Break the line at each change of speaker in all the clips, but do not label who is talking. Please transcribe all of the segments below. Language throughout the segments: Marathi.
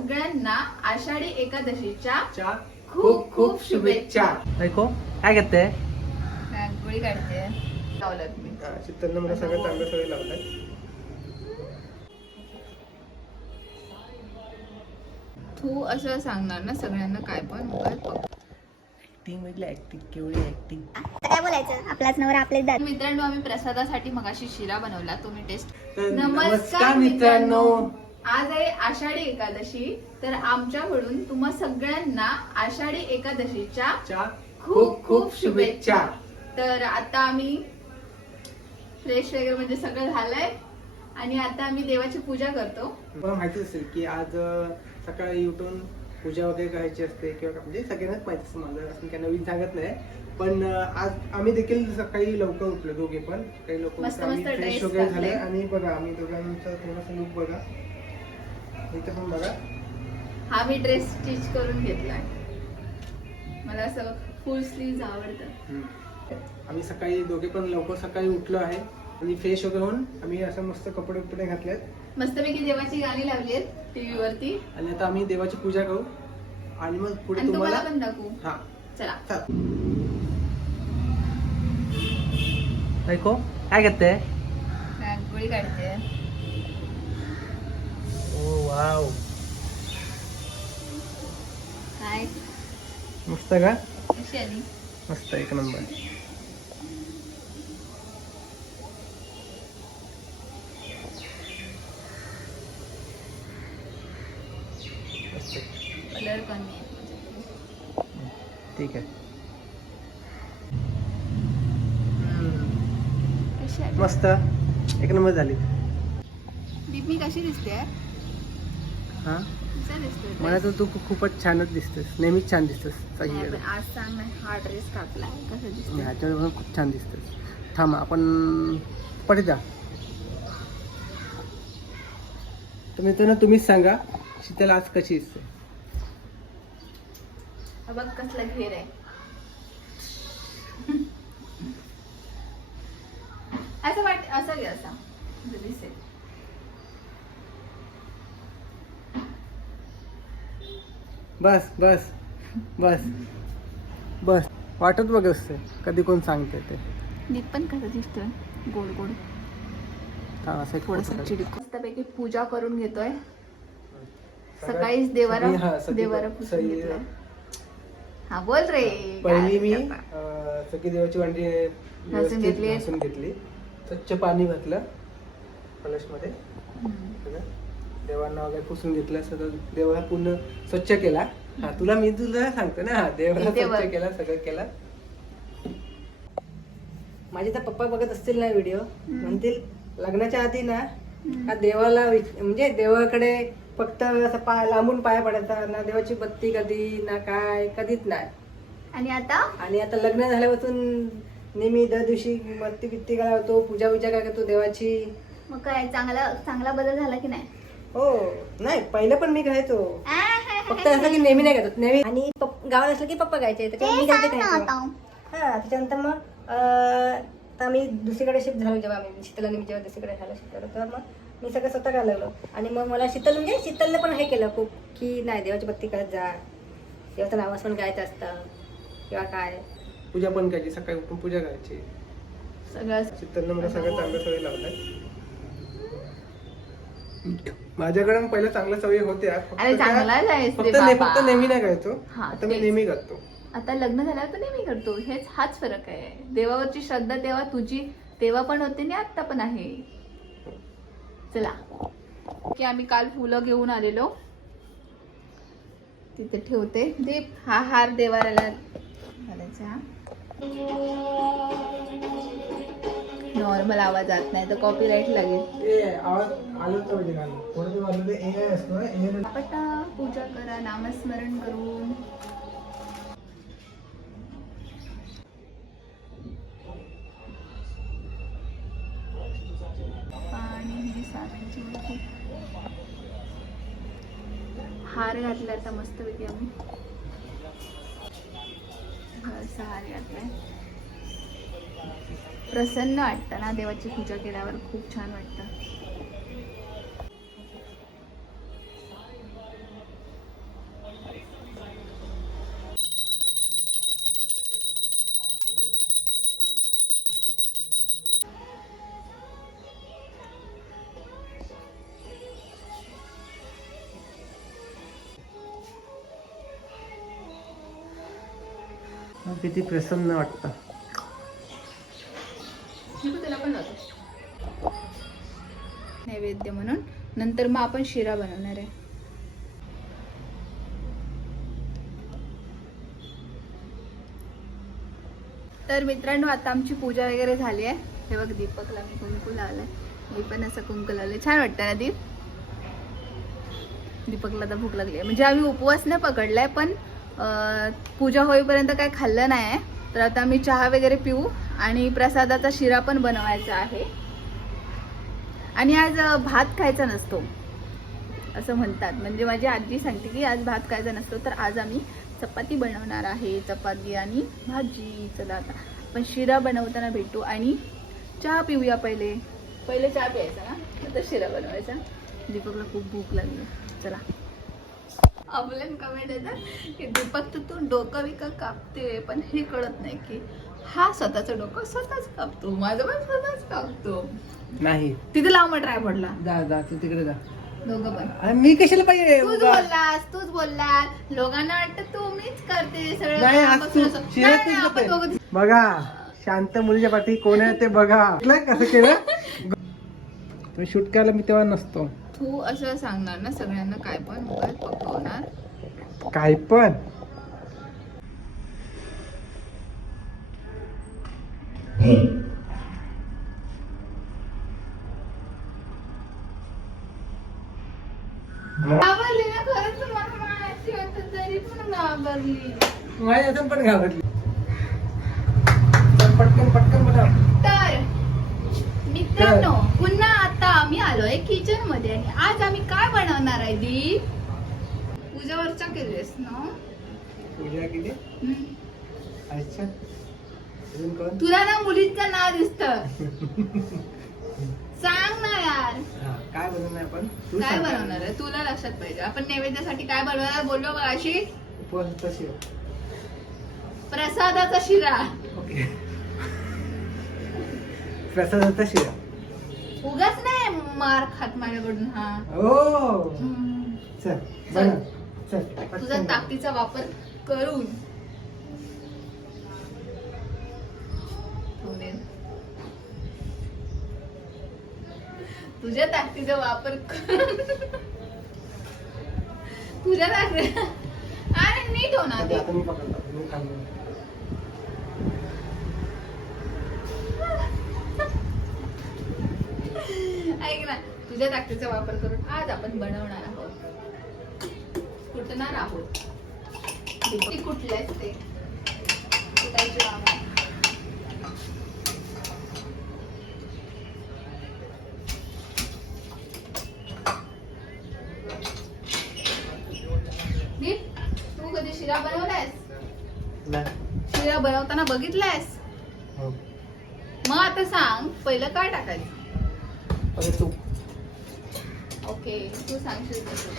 सगळ्यांना आषाढी एकादशीच्या
च्या
खूप खूप शुभेच्छा.
ऐको? काय करते
गोळी काढते. मी
चित्तरनं मला सगळ्यात चांगलं सवय लावलाय.
तू असं सांगणार ना सगळ्यांना काय पण उगाच बघ.
ऍक्टिंग म्हटलं ऍक्टिंग केवढी ऍक्टिंग
आता काय बोलायचं? आपलाच नवरा आपलेच दात.
मित्रांनो आम्ही प्रसादासाठी मगाशी शिरा बनवला. तुम्ही टेस्ट नमस्कार मित्रांनो. आज आहे आषाढी एकादशी तर आमच्याकडून तुम्हा सगळ्यांना आषाढी एकादशीच्या
च्या खूप खूप शुभेच्छा.
तर आता आम्ही फ्रेश वगैरे म्हणजे सगळं झालंय आणि आता आम्ही देवाची पूजा करतो.
मला माहिती असेल की आज सकाळी उठून पूजा वगैरे करायची असते किंवा म्हणजे सगळ्यांनाच माहिती असतं माझं असं काही नवीन सांगत नाही. पण आज आम्ही देखील सकाळी लवकर उठलो दोघे पण. काही लोक
मस्त
आम्ही
मस्त
फ्रेश वगैरे झाले. आणि बघा आम्ही दोघांचा थोडासा लुक बघा. इथे पण बघा.
हा मी ड्रेस स्टिच करून घेतलाय मला असं फुल स्लीव्ह आवडतं.
आम्ही सकाळी दोघे पण लवकर सकाळी उठलो आहे. आणि फ्रेश वगैरे होऊन आम्ही असं मस्त कपडे बिपडे घातलेत.
मस्तपैकी देवाची गाणी लावली आहेत टीव्ही वरती
आणि आता आम्ही देवाची पूजा करू. आणि मग पुढे
तुम्हाला पण दाखवू.
हा.
चला.
ऐको काय करते?
गोळी काढते.
Oh wow.
काय?
मस्त का? मस्त एक नंबर मस्त.
कलर कमी आहे
ठीक आहे
कशी आली
मस्त एक नंबर झाली
दीपमी कशी दिसते
हा
कसा दिसतोय
मला तर तू खूप- खूपच छानच दिसतेस. नेहमीच छान दिसतेस. सगळीकडे
आज सांग ना हा ड्रेस कसा
ह्याच्यावर पण खूप छान दिसतेस. थांब आपण पडे जा. तर मित्रांनो तुम्हीच सांगा शीतल आज कशी दिसते?
हा बघ कसला घेर आहे. असं वाट असं घे असा. दिसेल.
बस बस बस बस. वाटत बघ असते कधी कोण सांगते ते.
पण कसा दिसतोय. गोड गोड.
हा, असं एक
थोडस
photo काढ.
मस्तपैकी पूजा करून घेतोय. सकाळीच देवारा
सगळी- हा, सगळी-
देवारा पुसून
सगळी-
घेतलाय हा बोल रे.
पहिली मी
काय आता?
अं, सगळी देवाची व्यवस्थित
घेतली.
घासून घेतली. स्वच्छ पाणी घातलं. कलशमध्ये
हम्म.
देवांना वगैरे पुसून घेतलं सगळं देवाला पूर्ण स्वच्छ केला. हा तुला मी तुला सांगतो ना हा देवाला
देवा-
स्वच्छ केला सगळं केला. माझे तर पप्पा बघत असतील ना व्हिडिओ म्हणतील लग्नाच्या आधी ना हा देवाला म्हणजे देवाकडे फक्त असं पाय लांबून पाय पडायचा ना देवाची बत्ती कधी ना काय कधीच नाही.
आणि आता?
आणि आता लग्न झाल्यापासून नेहमी दर दिवशी बत्ती बित्ती घालवतो पूजा बिजा काय करतो देवाची.
मग काय चांगला चांगला बदल झाला की नाही?
हो नाही पहिलं पण मी घालायचो फक्त असं की नेहमी नाही करत नेहमी आणि गावात असलं की पप्पा गायचे त्याच्यामुळे मी खायचो. हा त्याच्यानंतर मग आम्ही दुसरीकडे शिफ्ट झालो जेव्हा आम्ही शीतल आणि मी जेव्हा दुसरीकडे झालो शिफ्ट तेव्हा मग मी सगळं स्वतः घालायला लागलो. आणि मग मला शीतल म्हणजे शीतलने पण हे केलं खूप की नाही देवाची बत्ती करत जा. देवाचं नावास पण गायचं असतं. किंवा काय. पूजा पण करायची सकाळी उठून पूजा करायची.
सगळं
शीतलनं मला सगळं चांगलं सवय लावलाय. माझ्याकडे पहिल्या चांगल्या सवयी होत्या. फक्त
अरे
त्या-
चांगला जायस
फक्त
रे
ने-
बाबा.
फक्त नेहमी नाही करायचो
हा,
आता मी
तेच.
नेहमी करतो.
आता लग्न झाल्यावर तर नेहमी करतो. हेच हाच फरक आहे. देवावरची श्रद्धा तेव्हा तुझी तेव्हा पण होती आणि आता पण आहे. चला. की आम्ही काल फुलं घेऊन आलेलो. तिथे ठेवते. दीप हा हार देवाऱ्याला घालायचा. नॉर्मल आवाज जात नाही तर कॉपीराईट लागेल.
ए
पटा पूजा करा नामस्मरण करून. वरती. हार घातलाय आता मस्तपैकी आम्ही. हार घातलाय. प्रसन्न वाटतं ना देवाची पूजा केल्यावर. खूप छान वाटतं.
किती प्रसन्न वाटतं.
नंतर मग आपण शिरा बनवणार आहे. तर मित्रांनो आता आमची पूजा वगैरे झाली आहे. हे बघ दीपकला मी कुंकू लावलंय. मी पण असं कुंकू लावलंय. छान वाटतं ना दीप? दीपकला तर भूक लागली आहे. म्हणजे आम्ही उपवास नाही पकडलाय पण पूजा होईपर्यंत काही खाल्लं नाही आहे. तर आता आम्ही चहा वगैरे पिऊ आणि प्रसादाचा शिरा पण बनवायचा आहे. आणि आज भात खायचा नसतो. असं म्हणतात. म्हणजे माझी आजी सांगते की आज भात खायचा नसतो तर आज आम्ही चपाती बनवणार आहे. चपाती आणि भाजी. चला आता पण शिरा बनवताना भेटू आणि चहा पिऊया पहिले. पहिले चहा प्यायचा ना? आता शिरा बनवायचा. दीपकला खूप भूक लागली. चला. आपल्याला कमेंट येतात की दीपक तर तू डोकं विकं कापते पण हे कळत नाही की हा स्वतःचं डोकं स्वतःच कापतो. माझं पण स्वतःच कापतो.
नाही.
तिथे लाव मग ट्राय पडला.
जा जा तू तिकडे जा.
दोघं पण.
अरे मी कशाला पाहिजे?
तूच
उगा-
बोललास तूच बोललास. लोकांना वाटतं तू मीच करते सगळं
नाही आज तू
कामापासून असं.
शिरा
नाही,
तूच
नाही, आपण
करते.
दोघं
बघा शांत मुलीच्या पाठी कोण आहे ते बघा. ऐकलं कसं केलं? तुम्ही शूट करायला मी तेव्हा नसतो.
तू असं सांगणार ना सगळ्यांना काय पण उगाच पकवणार
काय पण.
घाबरली ना खरंच मला म्हणायची होतं तरी पण घाबरली.
माझ्या पण घाबरली. पण पटकन पटकन बोला.
तर मित्रांनो पुन्हा आता आम्ही आलोय किचनमध्ये आणि आज आम्ही काय बनवणार आहे दी पूजा वरचा केलीस ना
पूजा केली. अच्छा
तुला ना मुलीचं नाव दिसत. सांग ना यार.
हा, काय बनवणार आपण?
काय. बनवणार आहे? तुला लक्षात पाहिजे. आपण नैवेद्यासाठी काय बनवणार बोललो बघ अशी
उपवास तशी
प्रसादाचा शिरा.
प्रसादाचा शिरा.
उगाच नाही मार खात माझ्याकडून हा.
ओ!
हम्म.
चल
तुझा. ताकदीचा वापर करून थोडे. तुझ्या ताकदीचा वापर तुझ्या ताकदी अरे नीट होणार ते.
आता मी पकडतो. मी खाल्लो.
ऐक ना तुझ्या ताकदीचा वापर करून आज आपण बनवणार आहोत. कुटणार आहोत? कुठल्याच ते? कुटायची काम आहे. दीप, तू कधी शिरा बनवलायस
नाही.
बनवताना बघितलायस?
हो.
मग आता सांग पहिलं काय टाकायचं?
अरे तू.
ओके तू सांगशील तसं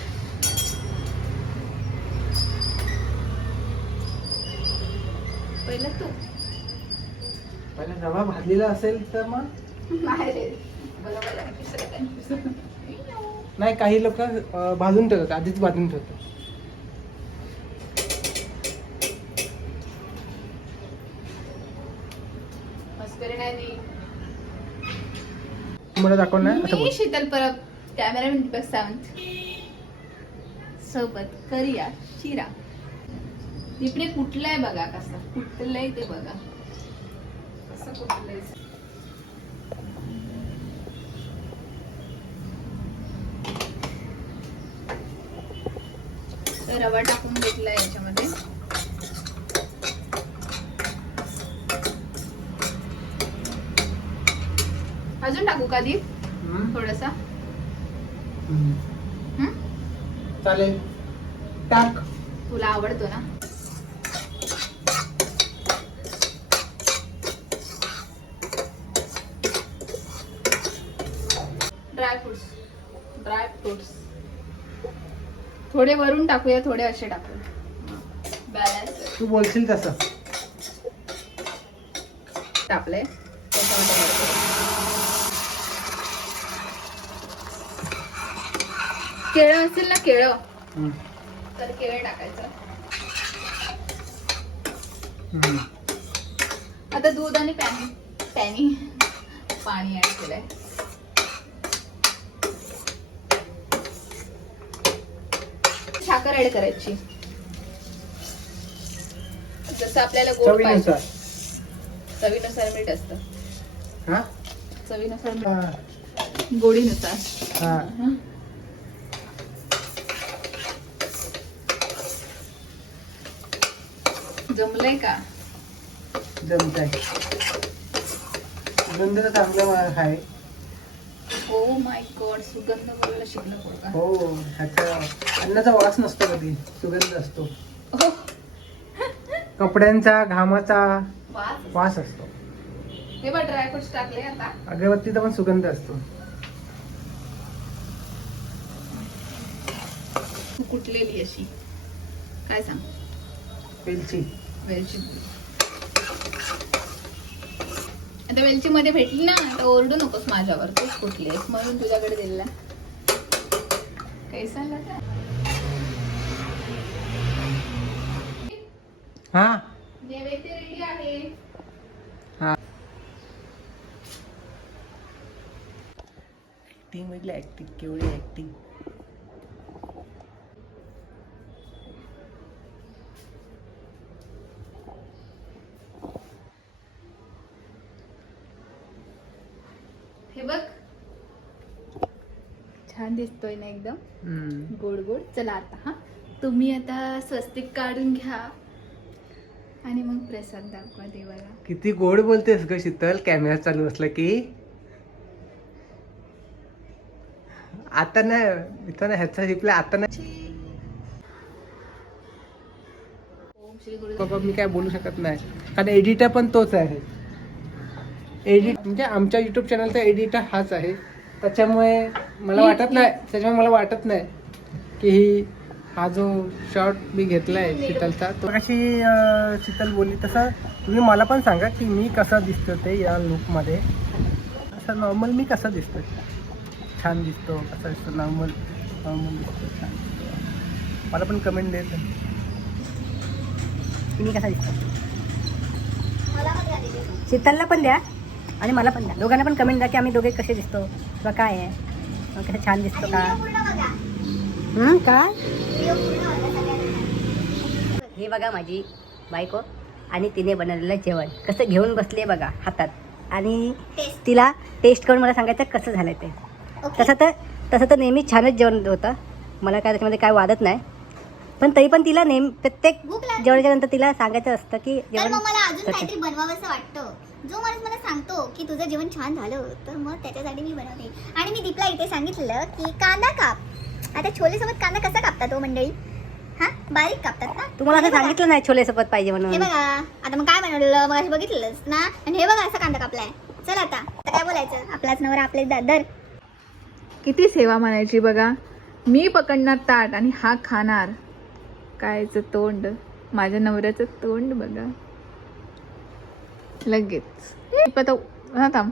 पहिलं तू.
पहिला रवा भाजलेला असेल तर मग?
नाही रे बरोबर आहे दुसरं काही.
नाही काही लोक भाजून ठेवतात आधीच भाजून ठेवतात
मस्करी नाही दी.
तुम्हाला बोल.
मी शीतल परब कॅमेरामॅन दीपक सावंत सोबत करूया शिरा. इकडे कुठलाय बघा कसा? कुठलंय ते बघा. कसं कुठलंय तर रवा टाकून घेतलाय याच्यामध्ये अजून टाकू का दीप. थोडासा?
चालेल. टाक.
तुला आवडतो ना? ड्राय फ्रुट्स ड्राय फ्रुट्स थोडे वरून टाकूया थोडे असे टाकू बॅलन्स
तू बोलशील तसं.
टाकलंय त्याच्यामध्ये टाकायचं. केळं असेल ना केळं. तर केळं टाकायचं. आता दूध आणि पॅनी पॅनी पाणी ऍड केलंय. साखर ऍड करायची. जसं आपल्याला गोड पाहिजे.
चवीनुसार
मीठ असतं. चवीनुसार मीठ.
हा.
गोडीनुसार
हा
हं. जमलंय का?
जमत आहे तर चांगला आहे.
ओ माय गॉड सुगंध बोलायला शिकलं.
हो ह्याचा अन्नाचा वास नसतो कधी सुगंध असतो.
हो.
कपड्यांचा घामाचा
वास?
वास असतो.
हे बघ ड्रायफ्रुट्स टाकले आता.
अगरबत्तीचा पण सुगंध असतो.
कुटलेली अशी? काय सांग?
वेलची.
वेलची. आता वेलची मध्ये भेटली ना आता ओरडू नकोस माझ्यावर तूच कुठली म्हणून तुझ्याकडे दिलेला. काही सांगा का
हा?
नैवेद्य रेडी आहे.
हा. ऍक्टिंग म्हटलं ऍक्टिंग केवढी ऍक्टिंग
हे बघ छान दिसतोय ना एकदम. गोड गोड. चला आता हा. तुम्ही आता स्वस्तिक काढून घ्या. आणि मग प्रसाद दाखवा देवाला.
किती गोड बोलतेस ग शीतल. कॅमेरा चालू असला की. आता नाही इथं ना ह्याचा रिप्लाय आता नाही बाबा मी काय बोलू शकत नाही. कारण एडिटर पण तोच आहे. एडिट म्हणजे आमच्या युट्यूब चॅनलचा एडिटर हाच आहे. त्याच्यामुळे मला वाटत नाही त्याच्यामुळे मला वाटत नाही की ही हा जो शॉर्ट मी घेतलाय शीतलचा तो कशी शीतल बोलली तसं तुम्ही मला पण सांगा की मी कसा दिसतो ते या लुकमध्ये असं नॉर्मल मी कसा दिसतो छान दिसतो कसा दिसतो नॉर्मल नॉर्मल दिसतो छान दिसतो मला पण कमेंट देत
तुम्ही कसा दिसतो? शीतलला पण द्या. आणि मला पण द्या. दोघांना पण कमेंट द्या की आम्ही दोघे कसे दिसतो. किंवा काय आहे. कसं छान दिसतो का? हं, काय हे बघा माझी बायको आणि तिने बनवलेलं जेवण. कसं घेऊन बसले बघा हातात. आणि तिला टेस्ट करून मला सांगायचं कसं झालं ते. तसं तर तसं तर नेहमी छानच जेवण होतं. मला काय त्याच्यामध्ये काय वादत नाही. पण तरी पण तिला नेहमी प्रत्येक. जेवणाच्या नंतर तिला सांगायचं असतं की जेवण
जो माणूस मला सांगतो की तुझं जेवण छान झालं तर मग त्याच्यासाठी मी बनवते. आणि मी दीपला इथे सांगितलं की कांदा काप. आता छोले सोबत कांदा कसा कापतात हो मंडळी? हा? बारीक कापतात ना
तुम्हाला
हे.
सांगितलं नाही छोले सोबत पाहिजे
हे
म्हणून
बघा. आता मग काय बनवलेलं मग बघितलंच ना? आणि हे बघा असा कांदा कापलाय. चल आता. आता काय बोलायचं? आपलाच नवरा आपले दादर
किती सेवा म्हणायची बघा. मी पकडणार ताट आणि हा खाणार. कायचं तोंड? माझ्या नवऱ्याचं तोंड बघा. लगेच. हे पता हा थांब.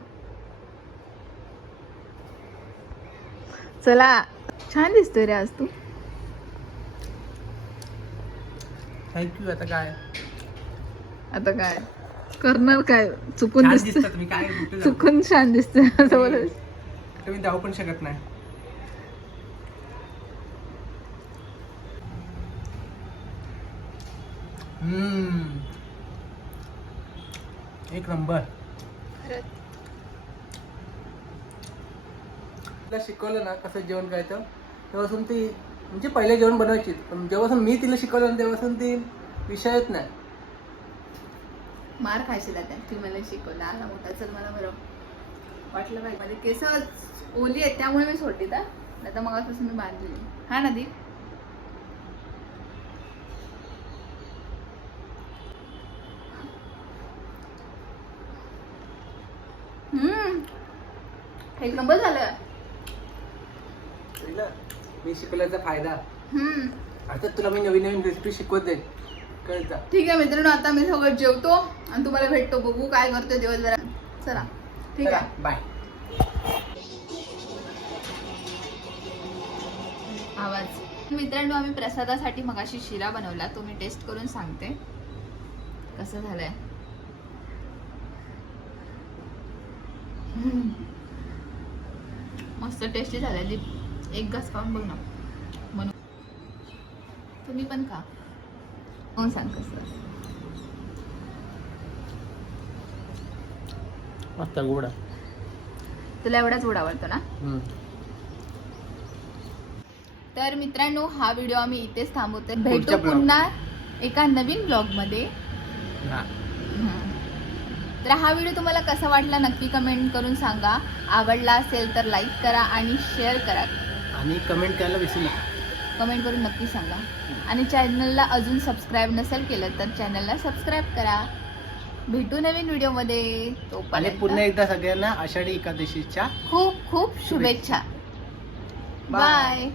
चला. छान दिसतोय रे आज तू.
थँक्यू आता काय?
आता काय? करणार काय? चुकून दिसत
मी काय?
चुकून छान दिसतोय. असं बोलत
मी जाऊ पण शकत नाही. हम्म. एक नंबर. तिला शिकवलं ना कसं जेवण करायचं? तेव्हापासून ती म्हणजे पहिले जेवण बनवायची. पण जेव्हापासून मी तिला शिकवलं ना तेव्हापासून ती विषयच नाही.
मार खायची आता ती मला शिकवलं. आला मोठा. चल मला बरं. वाटलं पाहिजे. माझे केस ओली आहेत त्यामुळे मी सोडली तर तर मगापासून मी बांधलेली. हा ना दीप हम्म एक नंबर झालं?
मी शिकवल्याचा फायदा.
हम्म.
आता तुला मी नवीन नवीन रेसिपी शिकवत जाईल कळत जा
ठीक आहे मित्रांनो आता मी सगळं जेवतो आणि तुम्हाला भेटतो बघू काय करतोय दिवसभरात चला ठीक आहे.
बाय
आवाज. मित्रांनो आम्ही प्रसादासाठी मगाशी शिरा बनवला. तो मी टेस्ट करून सांगते. कसं झालंय? मस्त टेस्टी झालंय दीप एक घास खाऊन बघ ना. म्हणून. तुम्ही पण खा. मग सांग कसं?
मस्त गोडा
तुला एवढाच गोड आवडतो ना? तर मित्रांनो हा व्हिडिओ आम्ही इथेच थांबवतोय. भेटू
पुढच्या vlog.
पुन्हा एका नवीन ब्लॉगमध्ये.
हा.
तर हा व्हिडिओ तुम्हाला कसा वाटला नक्की कमेंट करून सांगा. आवडला असेल तर लाईक करा आणि शेअर करा.
आणि कमेंट करायला विसरू नका.
कमेंट करून नक्की सांगा. आणि चॅनलला अजून सबस्क्राईब नसेल केलं तर चॅनलला सबस्क्राईब करा. भेटू नवीन व्हिडिओमध्ये
आणि
तोपर्यंत
पुन्हा एकदा सगळ्यांना आषाढी एकादशीच्या
खूप खूप शुभेच्छा.
Bye.
बाय